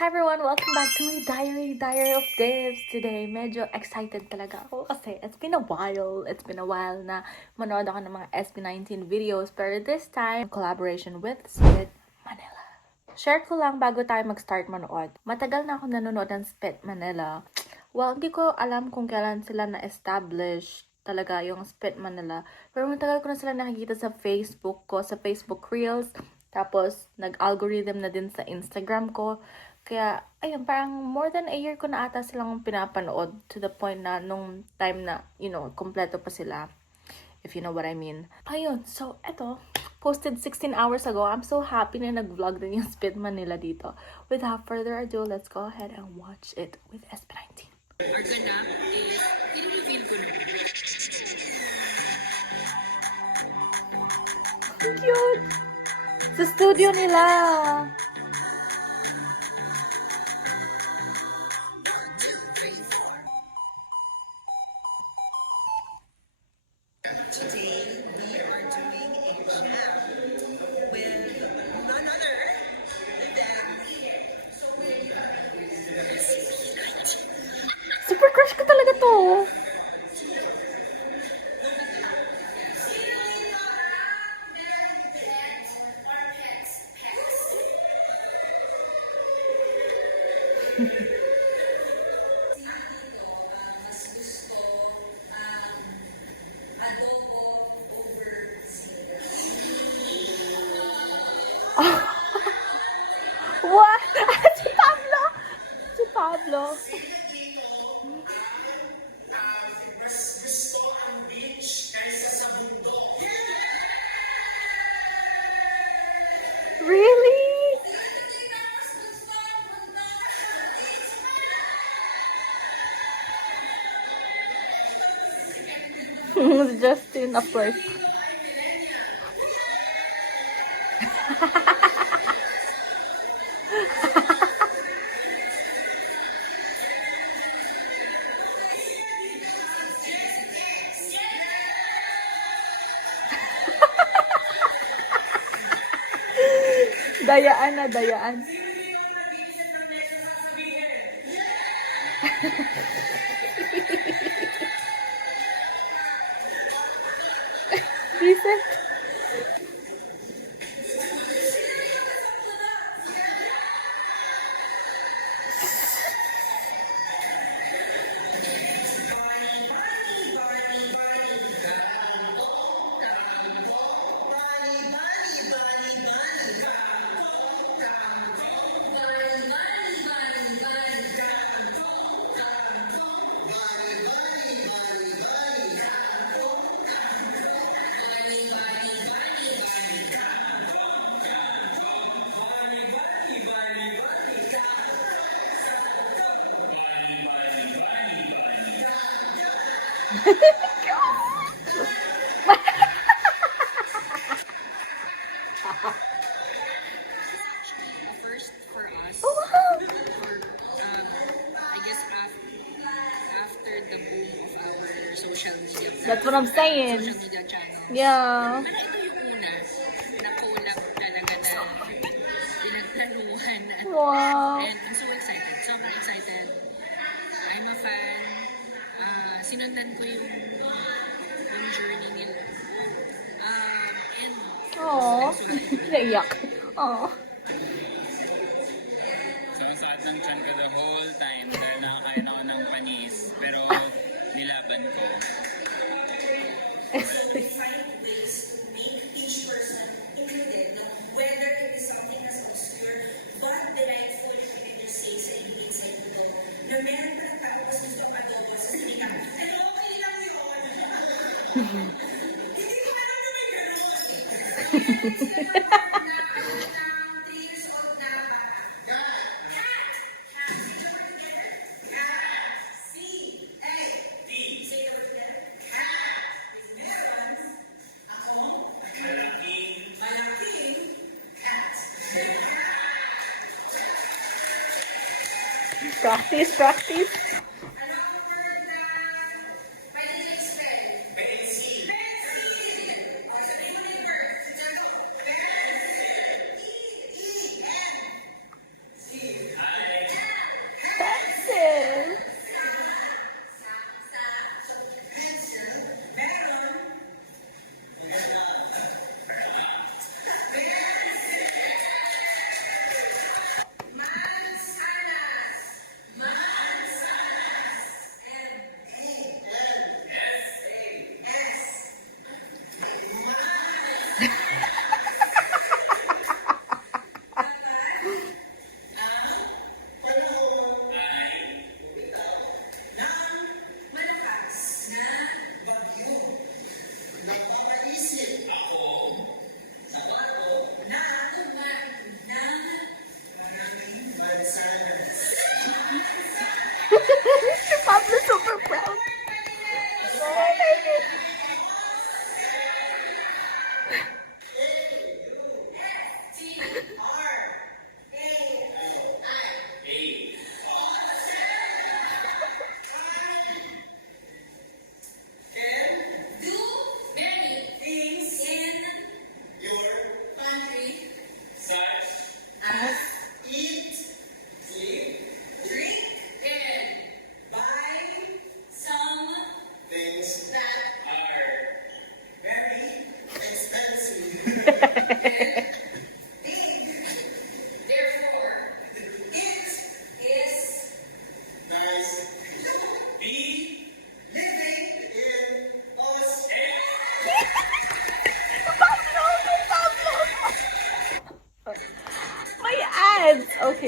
Hi everyone! Welcome back to my Diary of Dips. Today, medyo excited talaga ako kasi it's been a while. It's been a while na manood ako ng mga SB19 videos. Pero this time, collaboration with Spit Manila. Share ko lang bago tayo mag-start manood. Matagal na ako nanonood ng Spit Manila. Well, hindi ko alam kung kailan sila na-establish talaga yung Spit Manila. Pero matagal ko na sila nakikita sa Facebook ko, sa Facebook Reels. Tapos, nag-algorithm na din sa Instagram ko. Kaya, ayun, parang more than a year ko na ata silang pinapanood to the point na nung time na, kompleto pa sila. If you know what I mean. Ayun, so, eto, posted 16 hours ago. I'm so happy na nag-vlog din yung Spit Manila dito. Without further ado, let's go ahead and watch it with SB19. Our ganap is, i-reveal ko na. Cute! Sa studio nila! Today, we are doing a jam with none other than Super crush ko talaga to! What? Si Pablo! Si Pablo! Really? Justin, of course. Dayaan na, dayaan. Recent. first for us. Oh, wow. For, I guess after the boom of our social media. That's what I'm saying. Social media channels. Yeah. Pero ito yung una na collab talaga na pinagplanuhan na. Wow. And I'm so excited. Sobrang excited. I'm a fan. Sinundan ko yung journey nila. And Aww. I'm so excited. Naiyak. Aww. So, ang sakit ng tiyan ko the whole time dahil nakakain ako ng panis. Pero, nilaban ko. Find ways to make each person included, whether it is something as obscure but delightful kung ito say sa inside ko doon. Na meron ka ng tao mas gusto ang adobo sa salita. Pero okay lang yun. Hindi ko alam na may gano'n. Practice.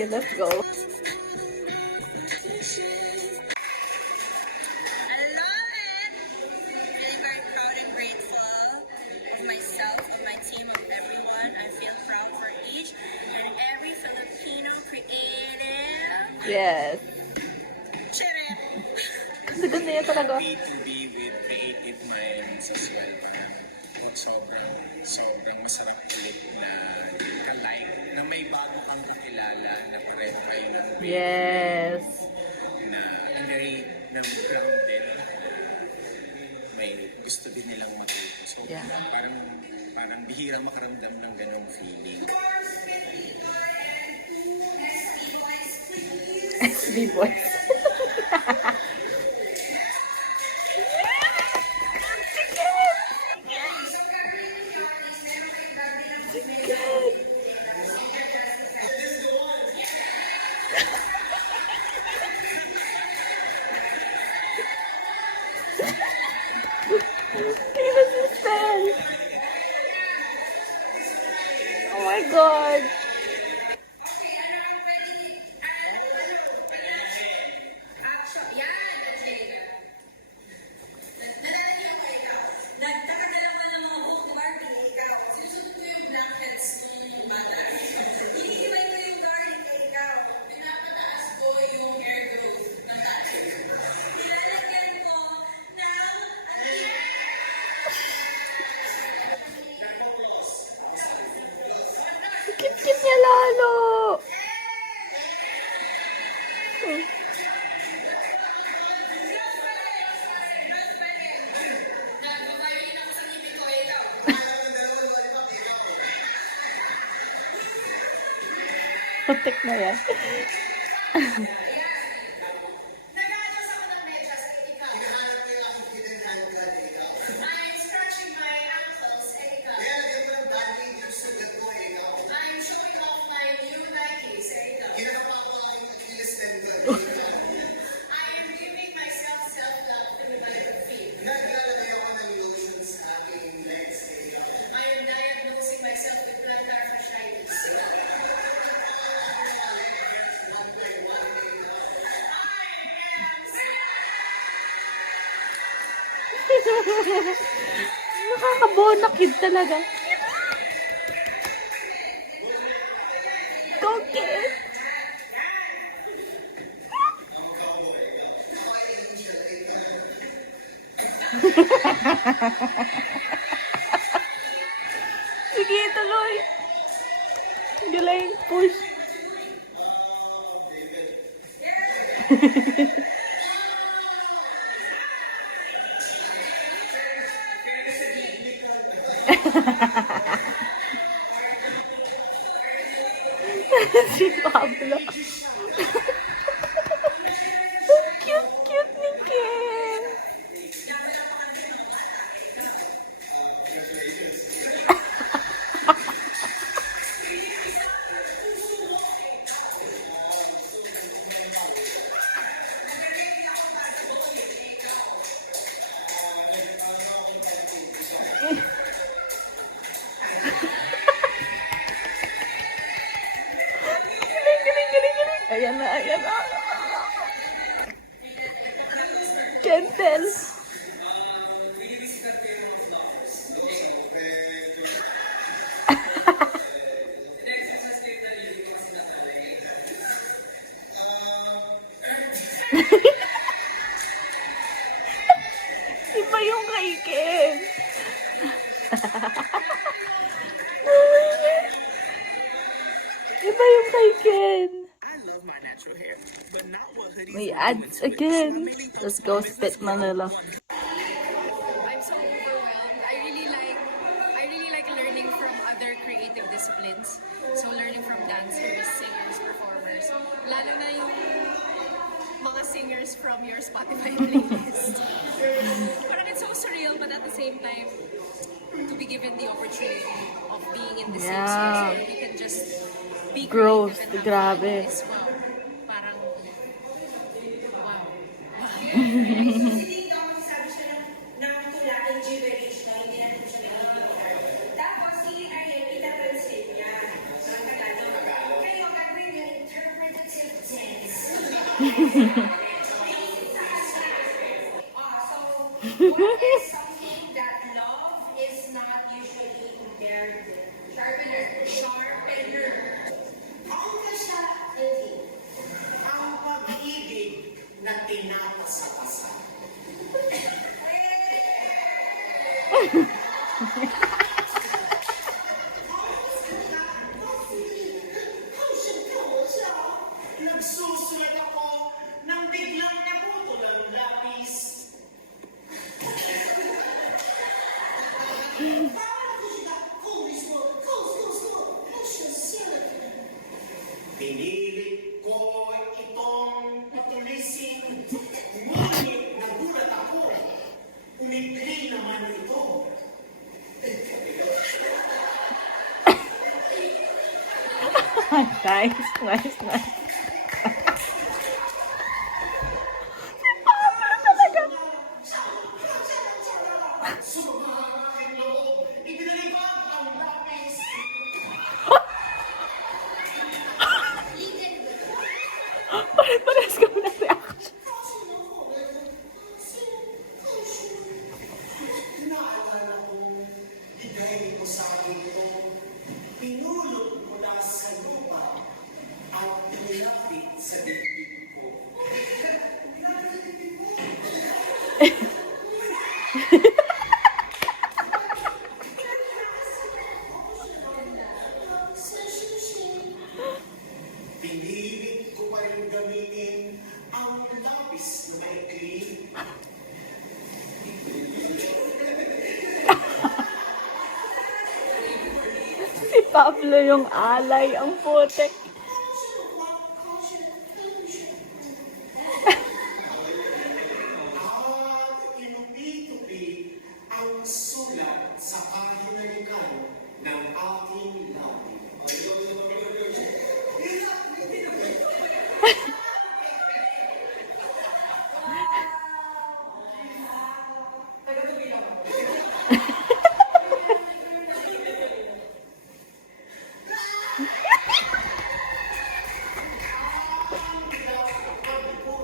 Okay, let's go. I love it! Feeling very proud and grateful of myself, of my team, of everyone. I feel proud for each and every Filipino creative. Yes. Chere! Kasi ganda yan talaga. Happy to be with creative minds as well. Parang sobrang masarap ulit na ka-like na may bago kang kakilala na pareho kayo ng Yes. na ang very grounded na may gusto din nilang matuto. So Yeah. parang bihirang makaramdam ng ganung feeling. SB boys. Tina sister. Oh my god. Nagkakadalawa ng mga buhok ni Barbie, ikaw. Sinusunod ko yung blackheads nung bata. Hinihimay ko yung garlic kay ikaw. Pinapataas ko yung hair growth ng tatay. Nilalagyan ko ng Kit-kit niya lalo. Putik na yan. naganos ako ng medyas kay ikaw. I'm scratching my ankles kay ikaw. I'm showing off my new Nikes kay ikaw. I am giving myself self-love through my feet. I am diagnosing myself with plantar fasciitis. Nakakabona kid talaga. Go kid! Sige, tuloy. Galing, push. Si Pablo. Ang cute-cute ni Ken. Galing. Ayan na. Can't tell. Iba yung kay Ken. Iba yung kay Ken. May ads again. Let's go spit Manila. I'm so overwhelmed. I really like learning from other creative disciplines. So learning from dancers, singers, performers. Lalo na yung mga singers from your Spotify playlist. Parang it's so surreal, but at the same time, to be given the opportunity of being in the same space where you can just be Growth, creative and have grabe. fun is wow. Parang, wow. Hindi ito ako sabi siya ng tula in gibberish na hindi natin siya nagiging. Tapos si Ariel, itatranslate niya ng Tagalog. Kayo, gagawin niya, interpret What is something that love is not usually compared with? Sharpener. Ang kasya, ang pag-ibig na tinapasa-pasa. Nagsusulat ako nang biglang naputol ang lapis. Pinilit ko itong patulisin, ngunit nagulat ako. Umikli naman ito. Nice. Sumama ang aking loob, ibinalibag ang lapis. Pares kami ng reaction. Naalala kong bigay mo sa akin ito, pinulot mo na sa lupa at nilapit sa dibdib ko. Pinilit ko pa rin gamitin ang lapis na maikli. Si Pablo yung alay, ang putek. At inupi-tupi ang sulat sa kahinalikan ng aking labi.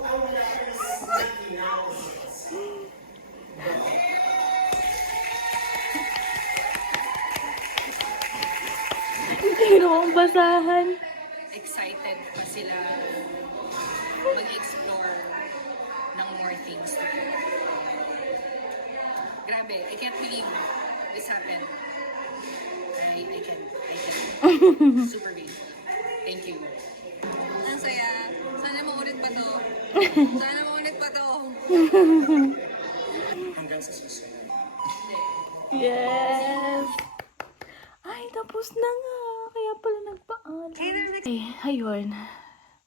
Ang lapis na tinapos. Hindi naman basahan. Excited pa sila mag-explore ng more things to do. Grabe, I can't believe this happened. I can't. Super grateful. Thank you. Ang saya. Sana maulit pa to. Hanggang sa susunod. Yes! Ay, tapos na nga. Kaya pala nagpaalam. Ay, ayun.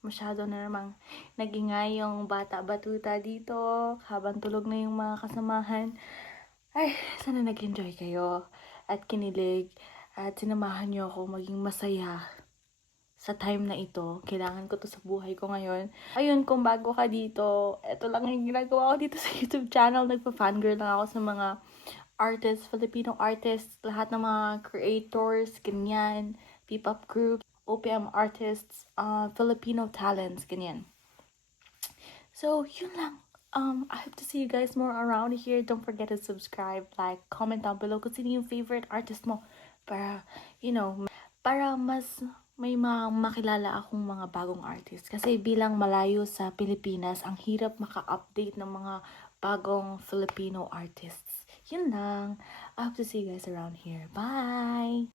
Masyado na namang nagingay yung bata-batuta dito. Habang tulog na yung mga kasamahan. Ay, sana nag-enjoy kayo. At kinilig. At sinamahan niyo ako maging masaya sa time na ito. Kailangan ko to sa buhay ko ngayon. Ayun, kung bago ka dito, ito lang yung ginagawa ko dito sa YouTube channel. Nagpa-fangirl lang ako sa mga artists, Filipino artists, lahat ng mga creators, ganyan, P-pop groups, OPM artists, Filipino talents, ganyan. So, yun lang. I hope to see you guys more around here. Don't forget to subscribe, like, comment down below kung sino yung favorite artist mo para, para mas may makilala akong mga bagong artist. Kasi bilang malayo sa Pilipinas, ang hirap maka-update ng mga bagong Filipino artists. Yun lang. I hope to see you guys around here. Bye!